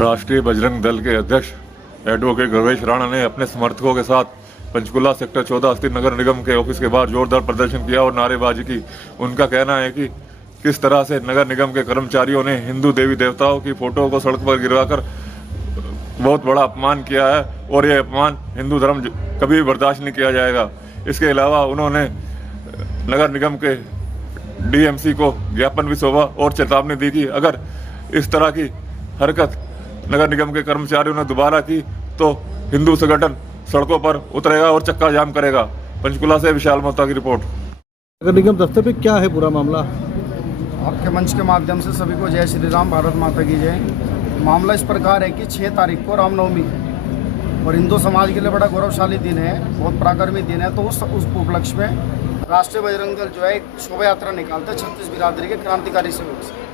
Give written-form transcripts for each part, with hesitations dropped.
राष्ट्रीय बजरंग दल के अध्यक्ष एडवोकेट गणेश राणा ने अपने समर्थकों के साथ पंचकुला सेक्टर 14 स्थित नगर निगम के ऑफिस के बाहर जोरदार प्रदर्शन किया और नारेबाजी की। उनका कहना है कि किस तरह से नगर निगम के कर्मचारियों ने हिंदू देवी देवताओं की फोटो को सड़क पर गिरवाकर बहुत बड़ा अपमान किया है और यह अपमान हिंदू धर्म कभी भी बर्दाश्त नहीं किया जाएगा। इसके अलावा उन्होंने नगर निगम के डीएमसी को ज्ञापन भी सौंपा और चेतावनी दी कि अगर इस तरह की हरकत नगर निगम के कर्मचारियों ने दोबारा की तो हिंदू संगठन सड़कों पर उतरेगा और चक्का जाम करेगा। पंचकुला से विशाल मोहता की रिपोर्ट। नगर निगम दफ्तर पे क्या है पूरा मामला? आपके मंच के माध्यम से सभी को जय श्री राम, भारत माता की जय। मामला इस प्रकार है कि 6 तारीख को रामनवमी और हिंदू समाज के लिए बड़ा गौरवशाली दिन है, बहुत पराक्रमी दिन है। तो उस उपलक्ष्य में राष्ट्रीय बजरंग दल जो है एक शोभा यात्रा निकालता है 36 बिरादरी के क्रांतिकारी सेवक से।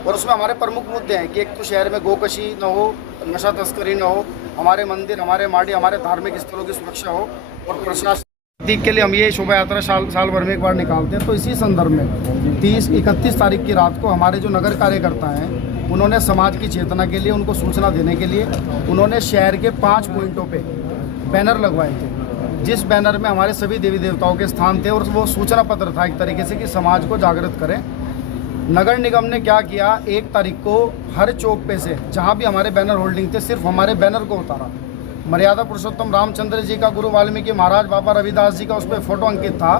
और उसमें हमारे प्रमुख मुद्दे हैं कि एक तो शहर में गोकशी न हो, नशा तस्करी न हो, हमारे मंदिर, हमारे माड़ी, हमारे धार्मिक स्थलों की सुरक्षा हो और प्रशासन के लिए हम ये शोभा यात्रा साल भर में एक बार निकालते हैं। तो इसी संदर्भ में 31 तारीख की रात को हमारे जो नगर कार्यकर्ता हैं उन्होंने समाज की चेतना के लिए, उनको सूचना देने के लिए उन्होंने शहर के 5 पॉइंटों पे बैनर लगवाए थे, जिस बैनर में हमारे सभी देवी देवताओं के स्थान थे और वो सूचना पत्र था एक तरीके से कि समाज को जागृत करें। नगर निगम ने क्या किया, 1 तारीख को हर चौक पे से जहाँ भी हमारे बैनर होल्डिंग थे सिर्फ हमारे बैनर को उतारा। मर्यादा पुरुषोत्तम रामचंद्र जी का, गुरु वाल्मीकि महाराज, बाबा रविदास जी का उस पर फोटो अंकित था।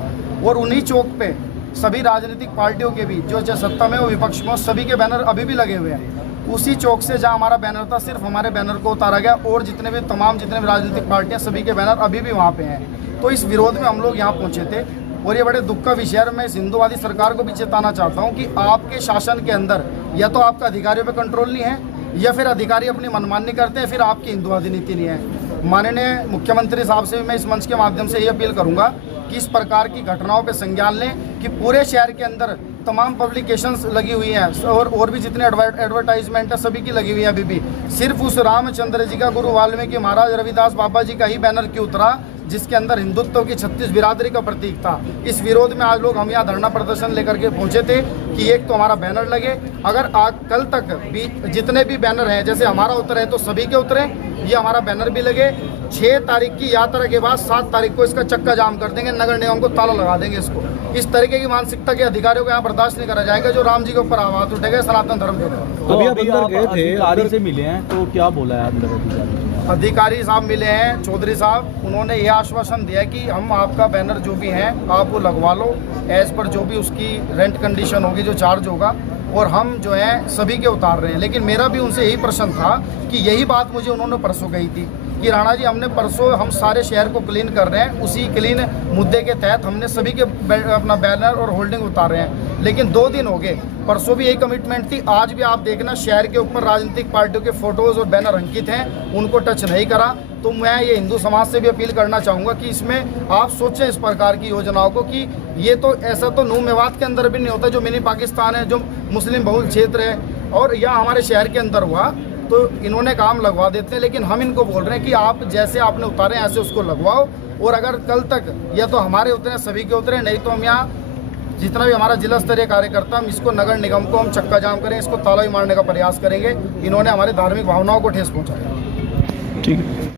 और उन्हीं चौक पे सभी राजनीतिक पार्टियों के भी, जो सत्ता में हो विपक्ष में, सभी के बैनर अभी भी लगे हुए हैं। उसी चौक से जहाँ हमारा बैनर था सिर्फ हमारे बैनर को उतारा गया और जितने भी राजनीतिक पार्टियाँ सभी के बैनर अभी भी वहाँ पे हैं। तो इस विरोध में हम लोग यहाँ पहुँचे थे और ये बड़े दुख का विषय है। मैं इस हिंदूवादी सरकार को भी चेताना चाहता हूँ कि आपके शासन के अंदर या तो आपका अधिकारियों पे कंट्रोल नहीं है या फिर अधिकारी अपनी मनमानी करते हैं, फिर आपकी हिंदूवादी नीति नहीं है। माननीय मुख्यमंत्री साहब से भी मैं इस मंच के माध्यम से ये अपील करूँगा कि इस प्रकार की घटनाओं पे संज्ञान लें कि पूरे शहर के अंदर तमाम पब्लिकेशंस लगी हुई हैं और भी जितने एडवर्टाइजमेंट है सभी की लगी हुई है। अभी भी सिर्फ उस रामचंद्र जी का, गुरु वाल्मीकि महाराज, रविदास बाबा जी का ही बैनर क्यों उतरा जिसके अंदर हिंदुत्व की 36 बिरादरी का प्रतीक था। इस विरोध में आज लोग हम यहाँ धरना प्रदर्शन लेकर के पहुंचे थे कि एक तो हमारा बैनर लगे, अगर आज कल तक भी जितने भी बैनर हैं, जैसे हमारा उतरे तो सभी के उतरे, ये हमारा बैनर भी लगे। 6 तारीख की यात्रा के बाद 7 तारीख को इसका चक्का जाम कर देंगे, नगर निगम को ताला लगा देंगे। इसको इस तरीके की मानसिकता के अधिकारियों को यहाँ बर्दाश्त नहीं करा जाएगा जो राम जी के ऊपर आवाज उठेगा सनातन धर्म के ऊपर। अभी आप अंदर गए थे, अधिकारी से मिले हैं तो क्या बोला है अंदर? अधिकारी साहब मिले हैं, चौधरी साहब, उन्होंने ये आश्वासन दिया कि हम आपका बैनर जो भी है आप वो लगवा लो एज पर जो भी उसकी रेंट कंडीशन होगी, जो चार्ज होगा, और हम जो है सभी के उतार रहे हैं। लेकिन मेरा भी उनसे यही प्रश्न था कि यही बात मुझे उन्होंने परसों कही थी कि राणा जी हमने परसों हम सारे शहर को क्लीन कर रहे हैं, उसी क्लीन मुद्दे के तहत हमने सभी के अपना बैनर और होल्डिंग उतार रहे हैं। लेकिन 2 दिन हो गए, परसों भी यही कमिटमेंट थी, आज भी आप देखना शहर के ऊपर राजनीतिक पार्टियों के फोटोज और बैनर अंकित हैं, उनको टच नहीं करा। तो मैं ये हिंदू समाज से भी अपील करना चाहूँगा कि इसमें आप सोचें इस प्रकार की योजनाओं को कि ये तो ऐसा तो नूह मेवात के अंदर भी नहीं होता, जो मिनी पाकिस्तान है, जो मुस्लिम बहुल क्षेत्र है, और यहाँ हमारे शहर के अंदर हुआ तो इन्होंने काम लगवा देते हैं। लेकिन हम इनको बोल रहे हैं कि आप जैसे आपने उतारे ऐसे उसको लगवाओ, और अगर कल तक या तो हमारे उतरे सभी के उतरे, नहीं तो हम यहाँ जितना भी हमारा जिला स्तरीय कार्यकर्ता हम इसको नगर निगम को हम चक्का जाम करें, इसको ताला भी मारने का प्रयास करेंगे। इन्होंने हमारी धार्मिक भावनाओं को ठेस पहुँचाया। ठीक है।